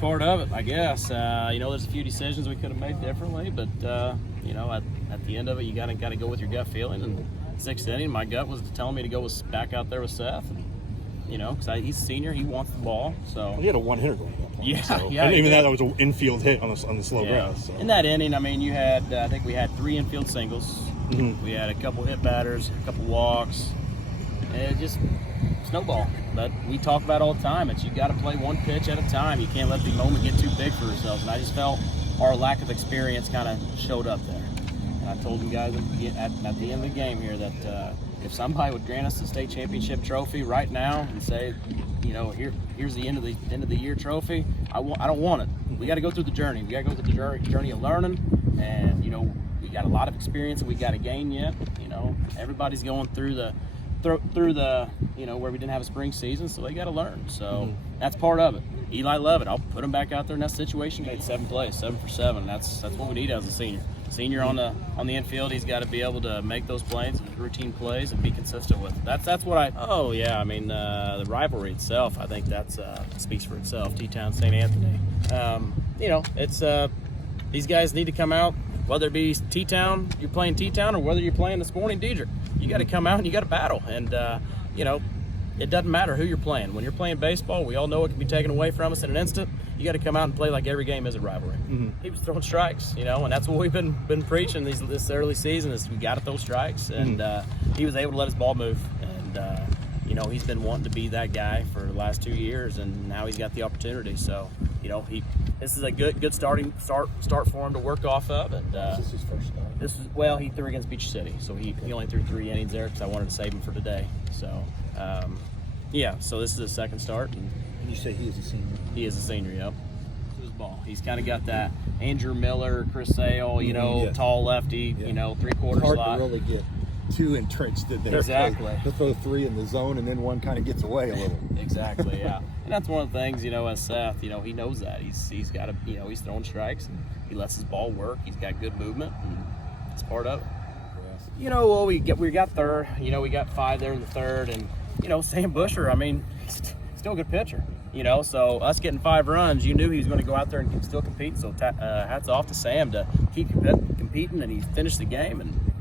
part of it, I guess. There's a few decisions we could have made differently, but at the end of it, you got to go with your gut feeling. And sixth inning, my gut was telling me to go back out there with Seth. And, because he's a senior, he wants the ball. So he had a one-hitter going at that point. Yeah. And even that was an infield hit on the slow grass. So. In that inning, you had I think we had 3 infield singles. Mm-hmm. We had a couple hit batters, a couple walks, and it just snowball. But we talk about all the time. It's you got to play one pitch at a time. You can't let the moment get too big for yourselves. And I just felt our lack of experience kind of showed up there. And I told you guys at the end of the game here that if somebody would grant us the state championship trophy right now and say, here's the end of the year trophy, I don't want it. We got to go through the journey. We got to go through the journey of learning, and we got a lot of experience that we got to gain yet. Everybody's going through the where we didn't have a spring season, so they got to learn. So that's part of it. Eli Levitt, I'll put him back out there in that situation. He made 7 plays, 7 for 7. That's what we need as a senior. Senior on the infield, he's got to be able to make those plays, routine plays, and be consistent with it. That's what the rivalry itself, I think that speaks for itself. T-Town, St. Anthony. It's these guys need to come out, whether it be T-Town, you're playing T-Town, or whether you're playing this morning Diedrich. You got to come out and you got to battle. And, it doesn't matter who you're playing. When you're playing baseball, we all know it can be taken away from us in an instant. You got to come out and play like every game is a rivalry. Mm-hmm. He was throwing strikes, and that's what we've been preaching this early season is we got to throw strikes. And he was able to let his ball move. And, he's been wanting to be that guy for the last 2 years, and now he's got the opportunity. So, this is a good start for him to work off of. And this is his first start. He threw against Beach City, so he only threw 3 innings there because I wanted to save him for today. So, so this is his second start. And you say he is a senior? He is a senior, yep. His ball. He's kind of got that Andrew Miller, Chris Sale, tall lefty, 3/4 slot. Hard to really get too entrenched in there. Exactly. He'll throw 3 in the zone, and then one kind of gets away a little. Exactly, yeah. And that's one of the things, as Seth, he knows that. He's got he's throwing strikes, and he lets his ball work. He's got good movement, and it's part of it. Yes. We got third. We got 5 there in the third, and Sam Busher. He's still a good pitcher. So us getting 5 runs, you knew he was going to go out there and still compete. So hats off to Sam to keep competing, and he finished the game. And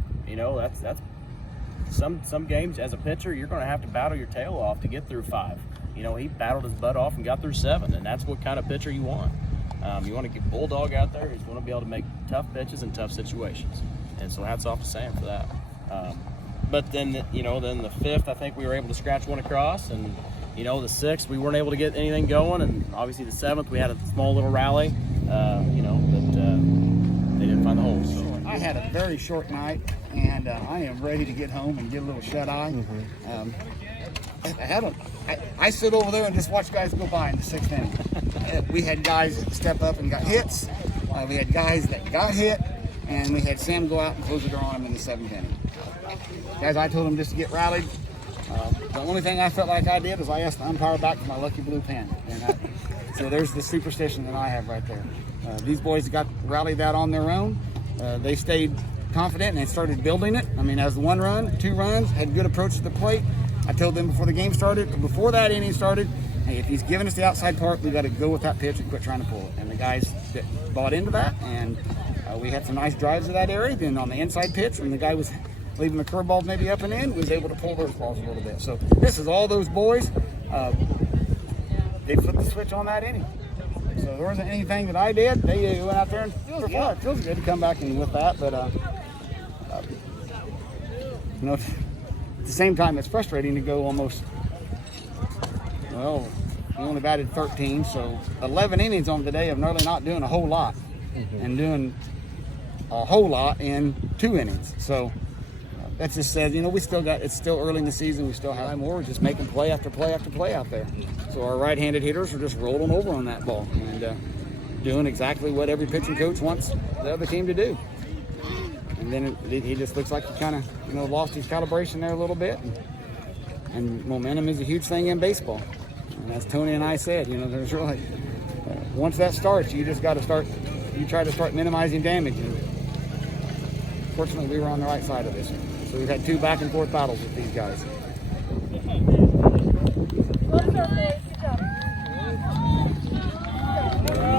that's some games as a pitcher, you're going to have to battle your tail off to get through 5. He battled his butt off and got through 7, and that's what kind of pitcher you want. You want to get Bulldog out there. He's going to be able to make tough pitches in tough situations. And so hats off to Sam for that. But then, then the 5th, I think we were able to scratch one across, and the 6th, we weren't able to get anything going, and obviously the 7th, we had a small little rally, but they didn't find the hole. So. I had a very short night, and I am ready to get home and get a little shut-eye. I stood over there and just watched guys go by in the 6th inning. We had guys that step up and got hits. We had guys that got hit, and we had Sam go out and close the door on him in the 7th inning. Guys, I told him just to get rallied. The only thing I felt like I did is I asked the umpire back for my lucky blue pen. And so there's the superstition that I have right there. These boys got rallied that on their own. They stayed confident and they started building it. As 1 run, 2 runs, had good approach to the plate. I told them before the game started, before that inning started, hey, if he's giving us the outside part, we got to go with that pitch and quit trying to pull it. And the guys bought into that, and we had some nice drives to that area. Then on the inside pitch, when the guy was leaving the curveball maybe up and in, was able to pull those balls a little bit. So this is all those boys. They flipped the switch on that inning. So there wasn't anything that I did. They went out there and it feels good to come back and with that. But at the same time, it's frustrating to go almost. Well, we only batted 13, so 11 innings on today of nearly not doing a whole lot, and doing a whole lot in 2 innings. So. That just says, it's still early in the season. We still have more. We're just making play after play after play out there. So our right-handed hitters are just rolling over on that ball and doing exactly what every pitching coach wants the other team to do. And then he just looks like he kind of, lost his calibration there a little bit. And momentum is a huge thing in baseball. And as Tony and I said, there's really, once that starts, you just got to start, you try to start minimizing damage. And fortunately, we were on the right side of this. So we've had 2 back-and-forth battles with these guys. Bye.